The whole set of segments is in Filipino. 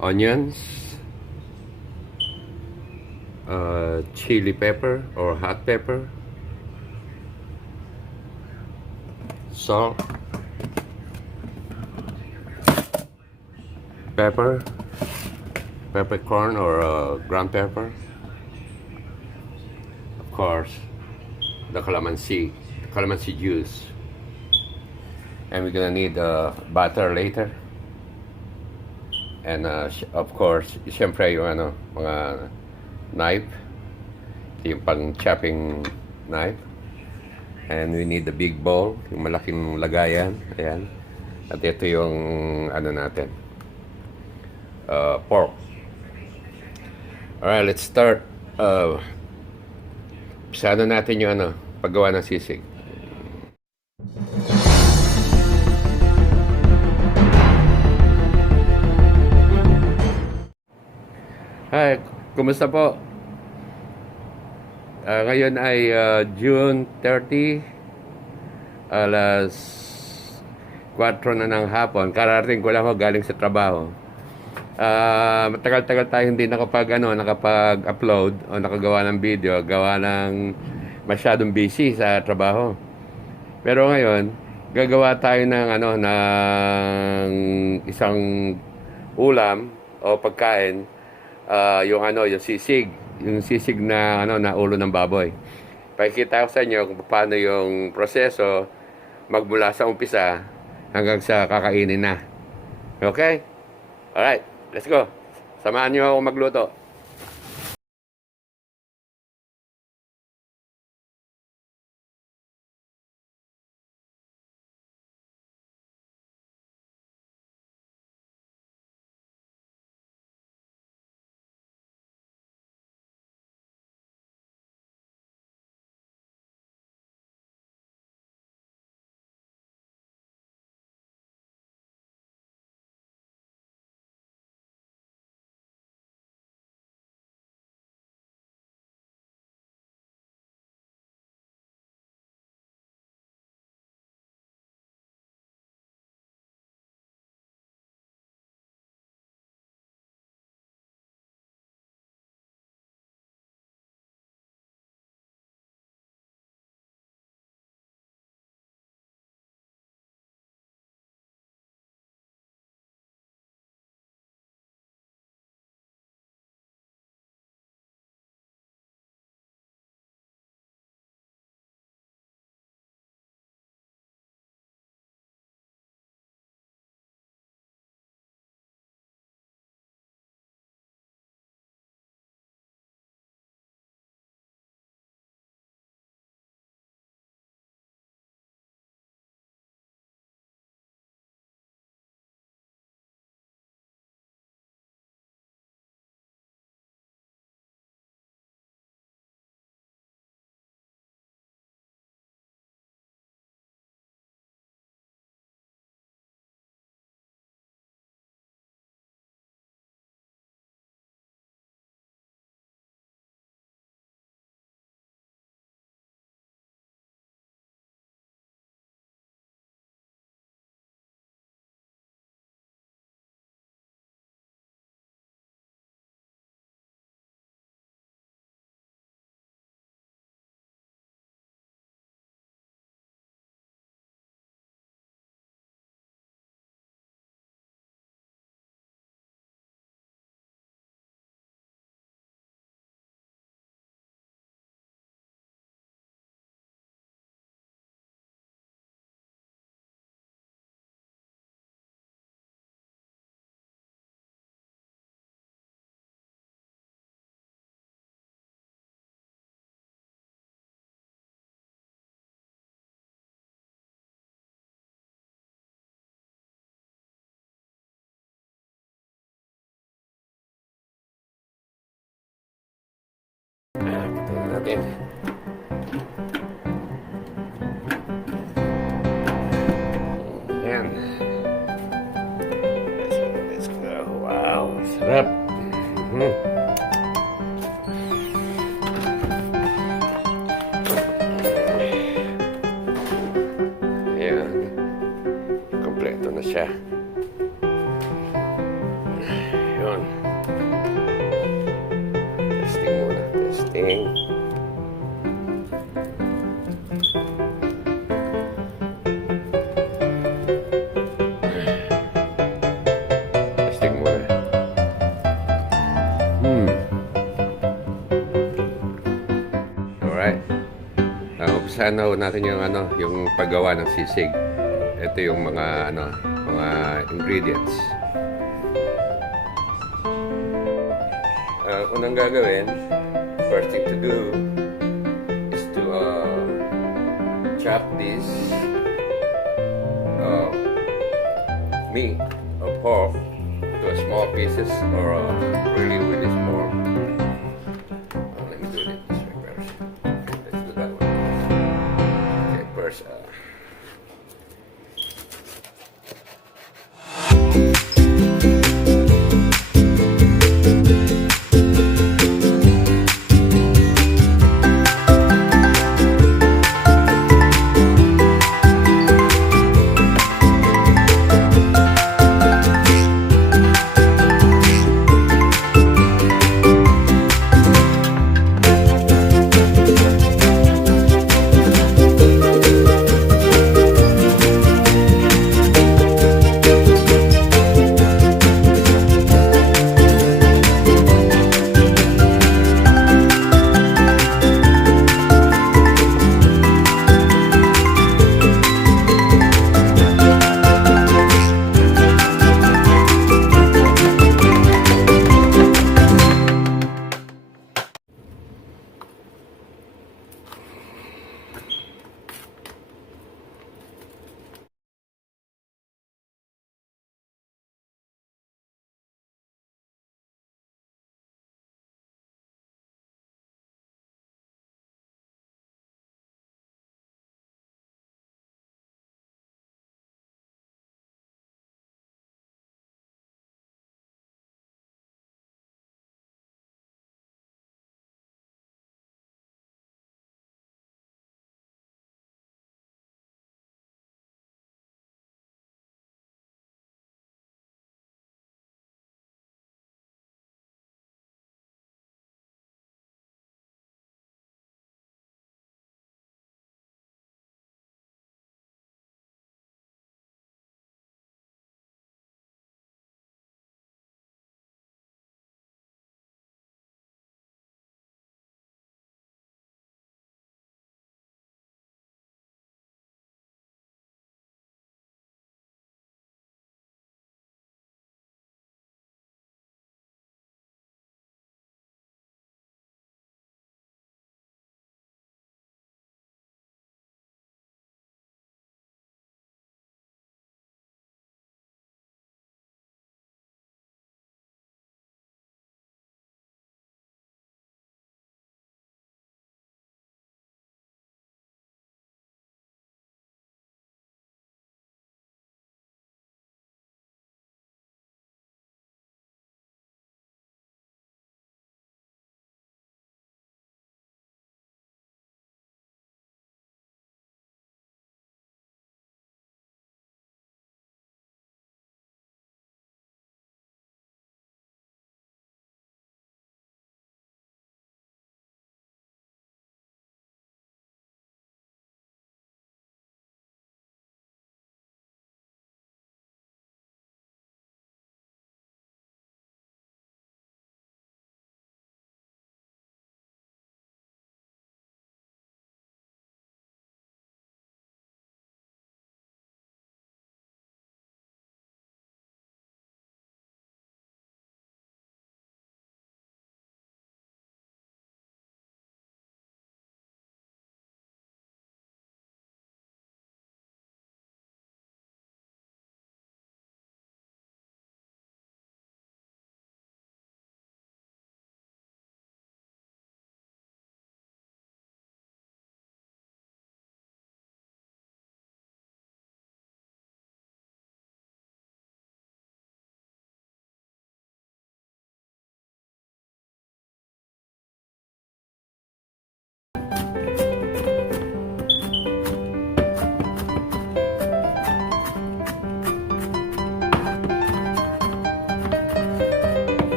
onions, chili pepper or hot pepper, salt, peppercorn or ground pepper, of course, the calamansi juice, and we're gonna need butter later, and of course, syempre yung mga knife, yung pang chopping knife, and we need the big bowl, yung malaking lagayan, ayan, at ito yung natin, pork. Alright, let's start. Umpisa natin yung paggawa ng sisig. Hi, kumusta po? Ngayon ay June 30, alas 4 na ng hapon. Karating ko lang ako galing sa trabaho. Matagal-tagal tayo hindi nakapag-upload o nakagawa ng video, gawa ng masyadong busy sa trabaho. Pero ngayon, gagawa tayo ng isang ulam o pagkain, yung sisig na na ulo ng baboy. Pakikita ko sa inyo kung paano yung proseso magmula sa umpisa hanggang sa kakainin na. Okay? Alright, let's go. Samahan niyo ako magluto. Tingnan natin. Ayan. Let's go. Wow, sarap. Ayan. Kompleto na siya. Yun. Testing muna. Testing. Testing muna. Alright. Umpisahan na natin yung yung paggawa ng sisig. Ito yung mga mga ingredients. Unang gagawin, first thing to do is to chop this meat or pork to small pieces or really really small. Let me do it this way first. Let's do that one. Okay, first.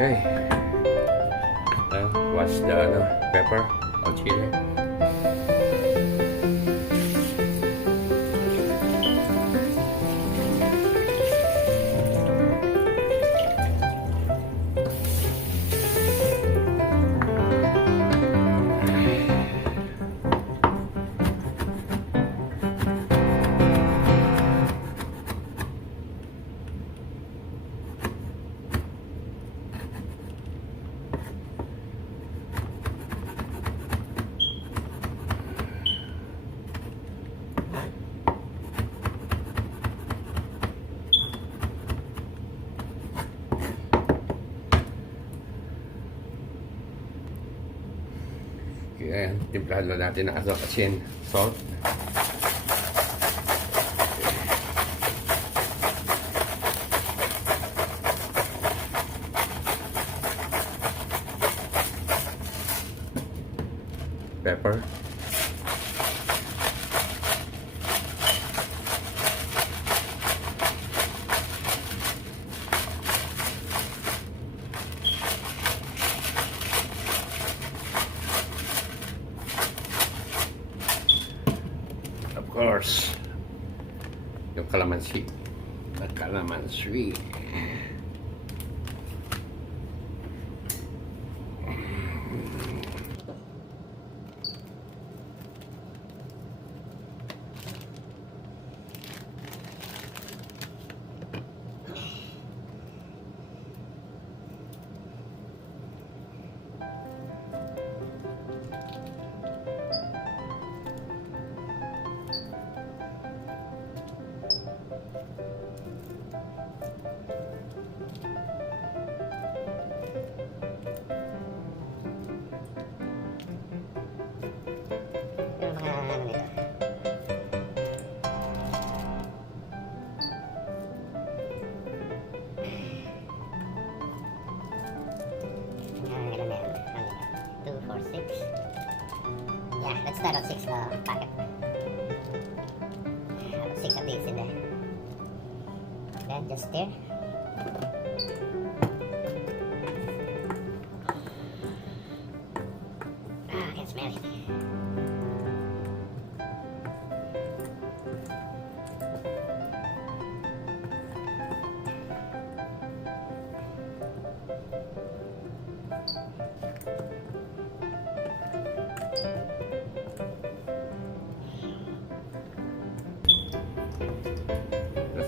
Okay. Wash the pepper or chili. Ayan, timplahan na natin ng asin, salt. Pepper. Of course, yung calamansi. The calamansi. Yeah, let's start on 6 packet. About 6 of these in there. Then just stir. I can smell it.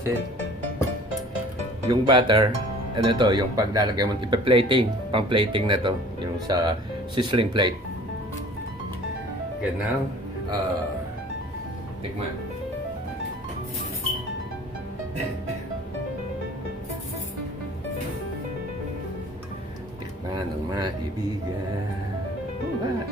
Kasi yung butter, ano to, yung paglalagay mo, ipa-plating, pang-plating na to, yung sa sizzling plate. Okay, now, tikman. Tikman ng maibigan. Oh, ba?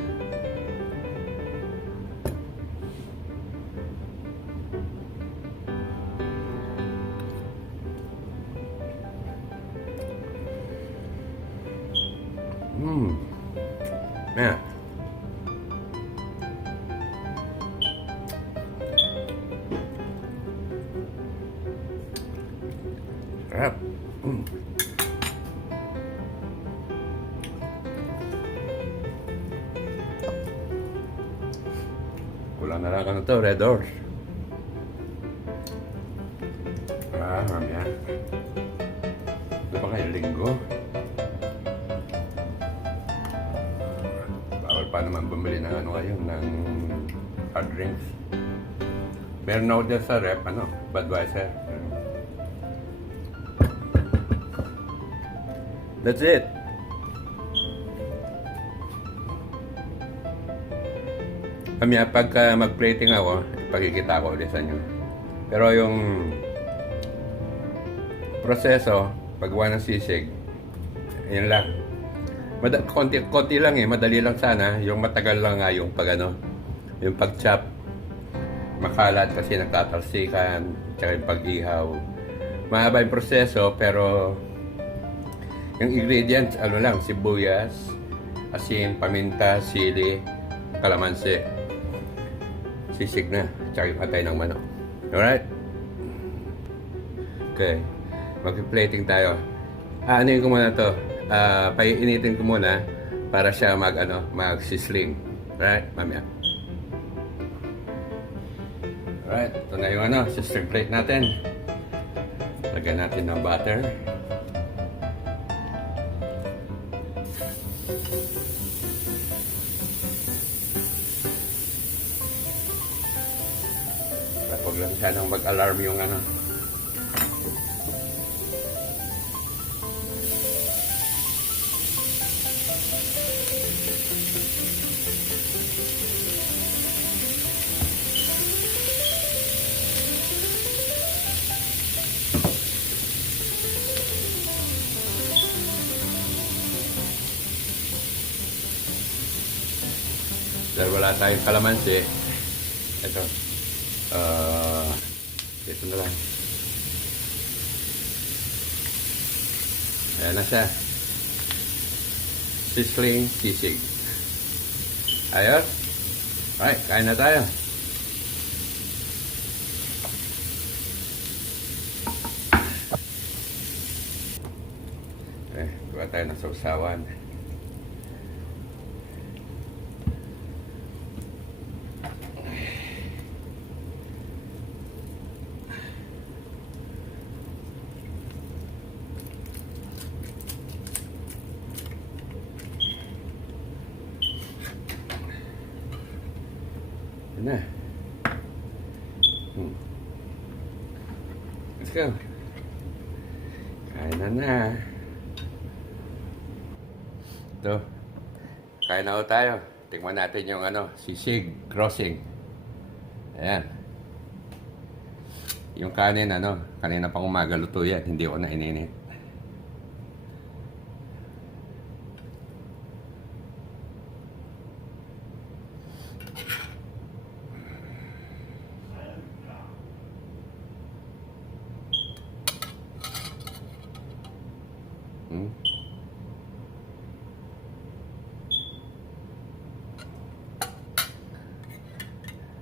Man. Sarap. Kulang na lang ka na to, Red Horse. Mamaya. Ito pa ngayon, linggo. Pa naman bumili ng ano ngayon, ng hard drinks. Meron ako dyan sa rep, Budweiser. That's it. Kami, pagka mag-plating ako, ipakikita ko ulit sa inyo. Pero yung proseso, paggawa ng sisig, yun lang. Konti lang madali lang sana. Yung matagal lang nga yung yung pag-chop. Makalat kasi nagtatalsikan, tsaka yung pag-ihaw. Mahaba yung proseso, pero yung ingredients, lang, sibuyas, asin, paminta, sili, calamansi. Sisig na, tsaka yung atay ng manok. Alright? Okay. Mag-plating tayo. Ano yung muna to? paiinitin ko muna para siya mag sizzling. Right, mamaya. Alright, ito na yung sister plate natin. Lagyan natin ng butter. Huwag lang sanang mag-alarm yung dahil wala tayong calamansi. Ito. Ito na lang. Ayan na siya. Sizzling sisig. Ayos. Alright, kain na tayo. Gawa tayo ng sausawan. Na. Let's go. Kain na. Ito. Kain na tayo. Tingnan natin yung sisig crossing. Ayan. Yung kanin kanina pang umaga luto yan. Hindi ko na ininit.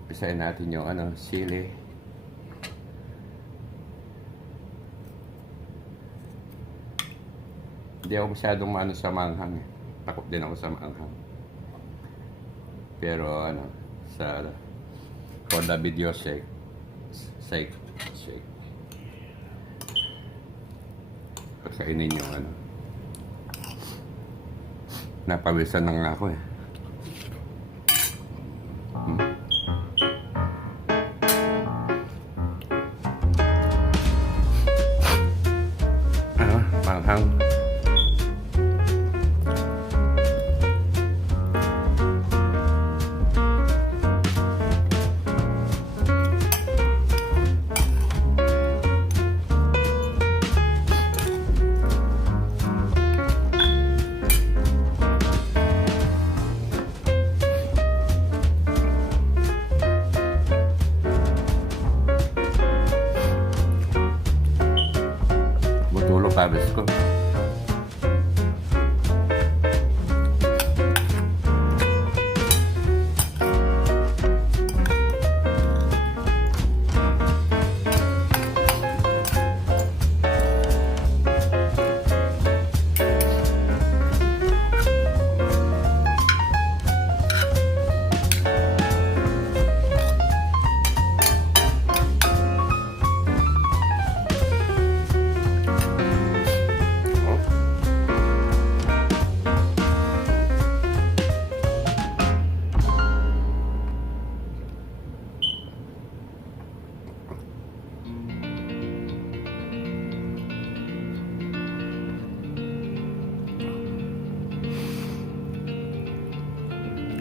Pisahin natin yung sili. Hindi ako masyadong sa manghang. Takot din ako sa manghang. Pero for the video sake. Pagkainin yung napawisan na nga ako eh. Manghang. Butulog pabis ko.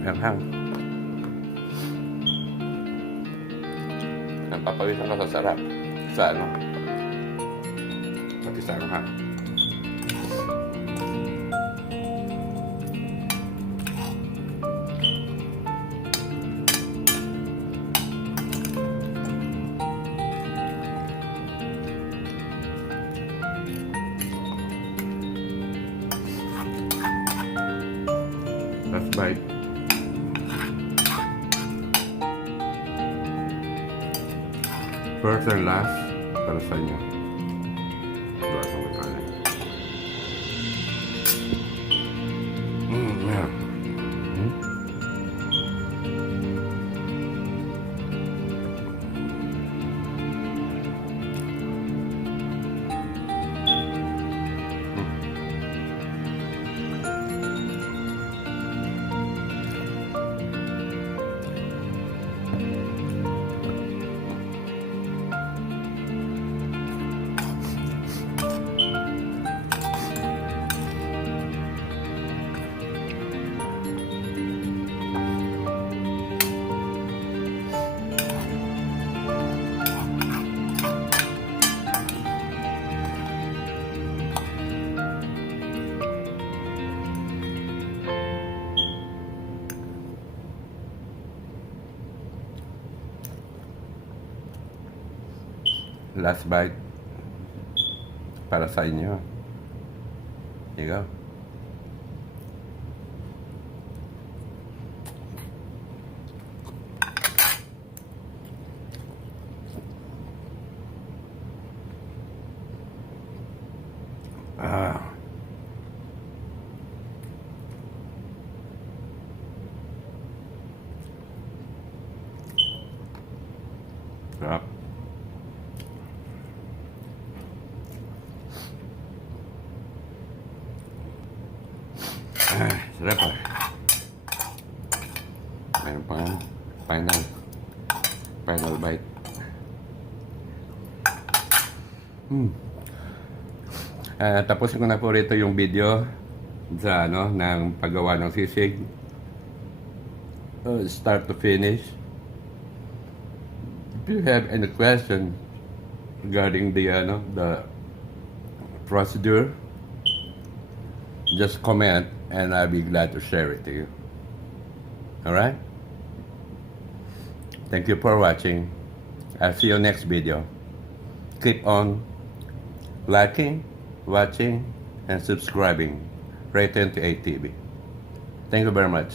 Hanghang. Napapawisan ka sa sarap. Sa pati sa hanghang. Last bite. First and last para sa inyo. Gawa sa makanan. last bite para sa inyo. Here you go. Ah. Sarap. Sarap ah. Mayroon pa nga. Final bite. Tapusin ko na po rito yung video sa ng paggawa ng sisig. Start to finish. If you have any question regarding the procedure, just comment and I'll be glad to share it to you. Alright? Thank you for watching. I'll see you next video. Keep on liking, watching, and subscribing. Ray 28 TV. Thank you very much.